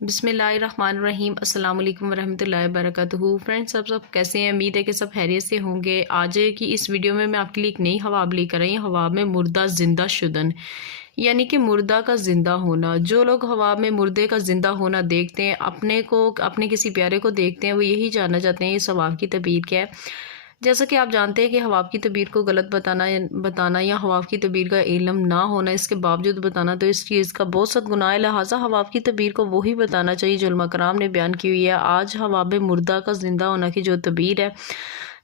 بسم اللہ الرحمن الرحیم۔ السلام علیکم ورحمۃ اللہ وبرکاتہ۔ فرینڈس، سب کیسے ہیں؟ امید ہے کہ سب خیریت سے ہوں گے۔ آج کی اس ویڈیو میں آپ کے لیے ایک نئی حواب لے کر آئی ہوں، حواب میں مردہ زندہ شدن، یعنی کہ مردہ کا زندہ ہونا۔ جو لوگ حواب میں مردے کا زندہ ہونا دیکھتے ہیں، اپنے کسی پیارے کو دیکھتے ہیں، وہ یہی جاننا چاہتے ہیں اس حواب کی تعبیر کیا ہے۔ جیسا کہ آپ جانتے ہیں کہ حواب کی تعبیر کو غلط بتانا یا حواب کی تعبیر کا علم نہ ہونا، اس کے باوجود بتانا تو اس چیز کا بہت سخت گناہ ہے۔ لہٰذا حواب کی تعبیر کو وہی بتانا چاہیے جو علماء کرام نے بیان کی ہوئی ہے۔ آج حواب مردہ کا زندہ ہونا کی جو تعبیر ہے،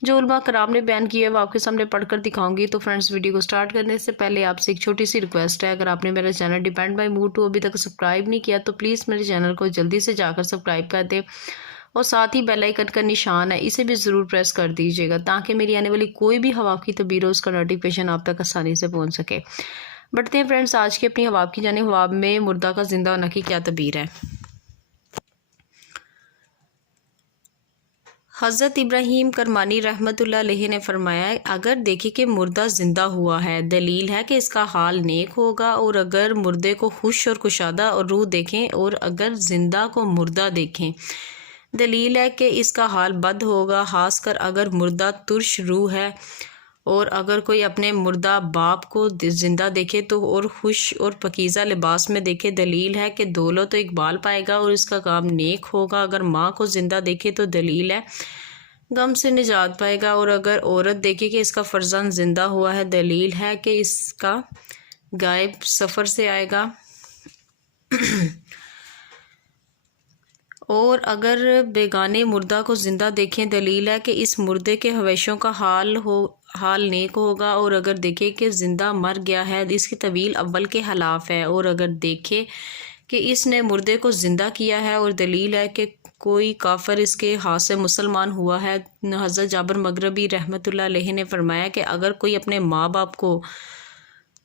جو علماء کرام نے بیان کی ہے، وہ آپ کے سامنے پڑھ کر دکھاؤں گی۔ تو فرینڈس، ویڈیو کو سٹارٹ کرنے سے پہلے آپ سے ایک چھوٹی سی ریکویسٹ ہے، اگر آپ نے میرا چینل ڈیپینڈ بائی موڈ ٹو ابھی تک سبسکرائب نہیں کیا تو پلیز میرے چینل کو جلدی سے جا کر سبسکرائب کر دیں، اور ساتھ ہی بیل آئیکن کا نشان ہے، اسے بھی ضرور پریس کر دیجیے گا تاکہ میری آنے والی کوئی بھی حواب کی تعبیر ہو، اس کا نوٹیفیکیشن آپ تک آسانی سے پہنچ سکے۔ بڑھتے ہیں فرینڈس آج کی اپنی حواب کی جانب۔ حواب میں مردہ کا زندہ ہونا کی کیا تعبیر ہے؟ حضرت ابراہیم کرمانی رحمۃ اللہ علیہ نے فرمایا، اگر دیکھے کہ مردہ زندہ ہوا ہے، دلیل ہے کہ اس کا حال نیک ہوگا، اور اگر مردے کو خوش اور کشادہ اور روح دیکھیں، اور اگر زندہ کو مردہ دیکھیں، دلیل ہے کہ اس کا حال بد ہوگا، خاص کر اگر مردہ ترش روح ہے، اور اگر کوئی اپنے مردہ باپ کو زندہ دیکھے تو اور خوش اور پاکیزہ لباس میں دیکھے، دلیل ہے کہ دولت و اقبال پائے گا اور اس کا کام نیک ہوگا۔ اگر ماں کو زندہ دیکھے تو دلیل ہے غم سے نجات پائے گا، اور اگر عورت دیکھے کہ اس کا فرزند زندہ ہوا ہے، دلیل ہے کہ اس کا غائب سفر سے آئے گا۔ اور اگر بیگانے مردہ کو زندہ دیکھیں، دلیل ہے کہ اس مردے کے حویشوں کا حال نیک ہوگا، اور اگر دیکھے کہ زندہ مر گیا ہے، اس کی طویل اول کے خلاف ہے، اور اگر دیکھے کہ اس نے مردے کو زندہ کیا ہے، اور دلیل ہے کہ کوئی کافر اس کے ہاتھ سے مسلمان ہوا ہے۔ حضرت جابر مغربی رحمۃ اللہ علیہ نے فرمایا کہ اگر کوئی اپنے ماں باپ کو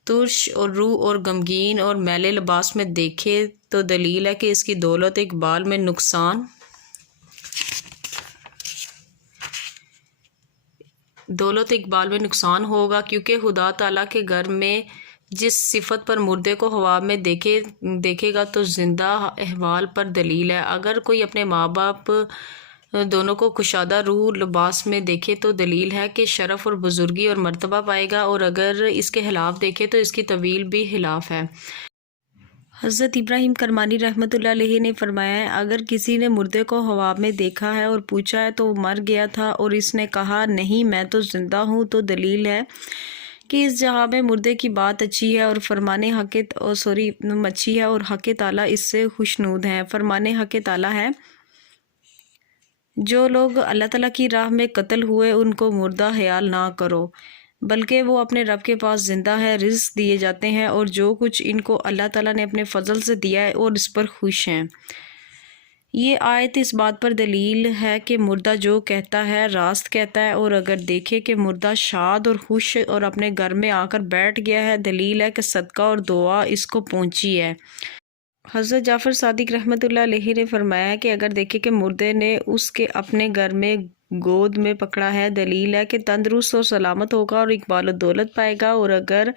ترش اور روح اور غمگین اور میلے لباس میں دیکھے تو دلیل ہے کہ اس کی دولت اقبال میں نقصان ہوگا، کیونکہ خدا تعالیٰ کے گھر میں جس صفت پر مردے کو حواب میں دیکھے گا تو زندہ احوال پر دلیل ہے۔ اگر کوئی اپنے ماں باپ دونوں کو کشادہ روح لباس میں دیکھے تو دلیل ہے کہ شرف اور بزرگی اور مرتبہ پائے گا، اور اگر اس کے خلاف دیکھے تو اس کی طویل بھی خلاف ہے۔ حضرت ابراہیم کرمانی رحمۃ اللہ علیہ نے فرمایا، اگر کسی نے مردے کو حواب میں دیکھا ہے اور پوچھا ہے تو وہ مر گیا تھا، اور اس نے کہا نہیں میں تو زندہ ہوں، تو دلیل ہے کہ اس جہاں میں مردے کی بات اچھی ہے، اور اچھی ہے، اور حق تعالیٰ اس سے خوشنود ہیں۔ فرمانے حق تعالیٰ ہے، جو لوگ اللہ تعالیٰ کی راہ میں قتل ہوئے ان کو مردہ خیال نہ کرو، بلکہ وہ اپنے رب کے پاس زندہ ہے، رزق دیے جاتے ہیں، اور جو کچھ ان کو اللہ تعالیٰ نے اپنے فضل سے دیا ہے اور اس پر خوش ہیں۔ یہ آیت اس بات پر دلیل ہے کہ مردہ جو کہتا ہے راست کہتا ہے، اور اگر دیکھے کہ مردہ شاد اور خوش اور اپنے گھر میں آ کر بیٹھ گیا ہے، دلیل ہے کہ صدقہ اور دعا اس کو پہنچی ہے۔ حضرت جعفر صادق رحمۃ اللہ علیہ نے فرمایا کہ اگر دیکھے کہ مردے نے اس کے اپنے گھر میں گود میں پکڑا ہے، دلیل ہے کہ تندرست اور سلامت ہوگا اور اقبال و دولت پائے گا، اور اگر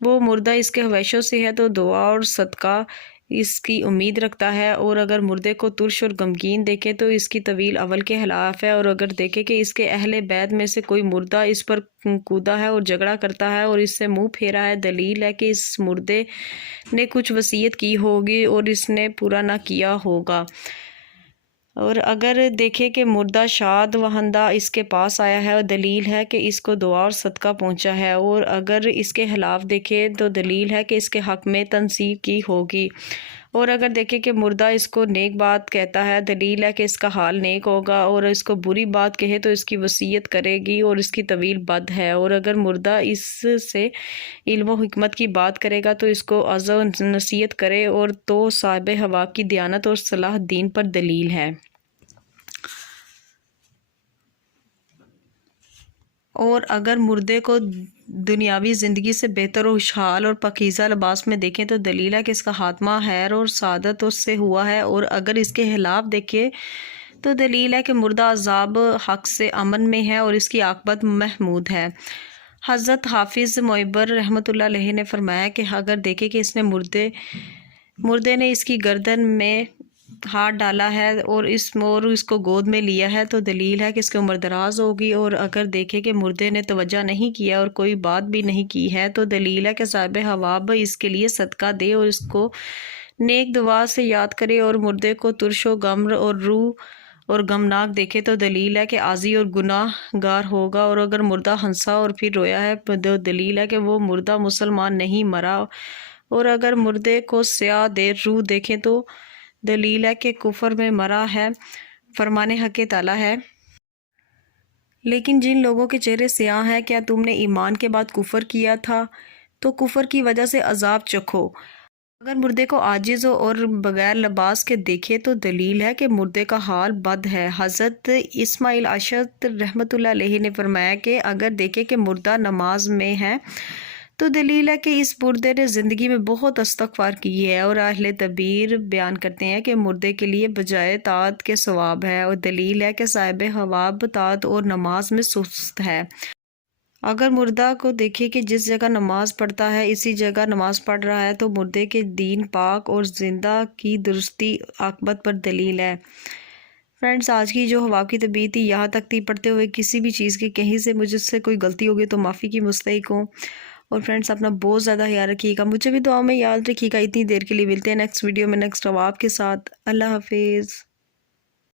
وہ مردہ اس کے حویشوں سے ہے تو دعا اور صدقہ اس کی امید رکھتا ہے، اور اگر مردے کو ترش اور غمگین دیکھے تو اس کی طویل اول کے خلاف ہے، اور اگر دیکھے کہ اس کے اہل بیت میں سے کوئی مردہ اس پر کودا ہے اور جھگڑا کرتا ہے اور اس سے منہ پھیرا ہے، دلیل ہے کہ اس مردے نے کچھ وصیت کی ہوگی اور اس نے پورا نہ کیا ہوگا، اور اگر دیکھے کہ مردہ شاد و خندہ اس کے پاس آیا ہے، دلیل ہے کہ اس کو دعا اور صدقہ پہنچا ہے، اور اگر اس کے خلاف دیکھے تو دلیل ہے کہ اس کے حق میں تنصیب کی ہوگی، اور اگر دیکھے کہ مردہ اس کو نیک بات کہتا ہے، دلیل ہے کہ اس کا حال نیک ہوگا، اور اس کو بری بات کہے تو اس کی وصیت کرے گی اور اس کی طویل بد ہے، اور اگر مردہ اس سے علم و حکمت کی بات کرے گا تو اس کو عظ و نصیحت کرے، اور تو صاحب حواب کی دیانت اور صلاح دین پر دلیل ہے۔ اور اگر مردے کو دنیاوی زندگی سے بہتر اور خوشحال اور پاکیزہ لباس میں دیکھیں تو دلیل ہے کہ اس کا خاتمہ خیر اور سعادت اس سے ہوا ہے، اور اگر اس کے خلاف دیکھے تو دلیل ہے کہ مردہ عذاب حق سے امن میں ہے اور اس کی عاقبت محمود ہے۔ حضرت حافظ معبر رحمۃ اللہ علیہ نے فرمایا کہ اگر دیکھے کہ اس نے مردے نے اس کی گردن میں ہاتھ ڈالا ہے اور اس کو گود میں لیا ہے تو دلیل ہے کہ اس کی عمر دراز ہوگی، اور اگر دیکھے کہ مردے نے توجہ نہیں کیا اور کوئی بات بھی نہیں کی ہے تو دلیل ہے کہ صاحب حواب اس کے لیے صدقہ دے اور اس کو نیک دعا سے یاد کرے، اور مردے کو ترش و غمر اور روح اور غمناک دیکھے تو دلیل ہے کہ عاصی اور گناہ گار ہوگا، اور اگر مردہ ہنسا اور پھر رویا ہے تو دلیل ہے کہ وہ مردہ مسلمان نہیں مرا، اور اگر مردے کو سیاہ دیر روح دیکھیں تو دلیل ہے کہ کفر میں مرا ہے۔ فرمان حق تعالی ہے، لیکن جن لوگوں کے چہرے سیاہ ہیں، کیا تم نے ایمان کے بعد کفر کیا تھا؟ تو کفر کی وجہ سے عذاب چکھو۔ اگر مردے کو عاجز اور بغیر لباس کے دیکھے تو دلیل ہے کہ مردے کا حال بد ہے۔ حضرت اسماعیل اشعث رحمۃ اللہ علیہ نے فرمایا کہ اگر دیکھے کہ مردہ نماز میں ہے تو دلیل ہے کہ اس مردے نے زندگی میں بہت استغفار کی ہے، اور اہل تعبیر بیان کرتے ہیں کہ مردے کے لیے بجائے طاعت کے ثواب ہے، اور دلیل ہے کہ صاحب حواب طاعت اور نماز میں سست ہے۔ اگر مردہ کو دیکھے کہ جس جگہ نماز پڑھتا ہے اسی جگہ نماز پڑھ رہا ہے تو مردے کے دین پاک اور زندہ کی درستی عاقبت پر دلیل ہے۔ فرینڈز، آج کی جو حواب کی طبیعت تھی یہاں تک تھی۔ پڑھتے ہوئے کسی بھی چیز کی کہیں سے مجھ سے کوئی غلطی ہوگی تو معافی کی مستحق ہوں، اور فرینڈز اپنا بہت زیادہ خیال رکھیے گا، مجھے بھی دعاؤں میں یاد رکھیے گا۔ اتنی دیر کے لیے ملتے ہیں نیکسٹ ویڈیو میں نیکسٹ حواب کے ساتھ۔ اللہ حافظ۔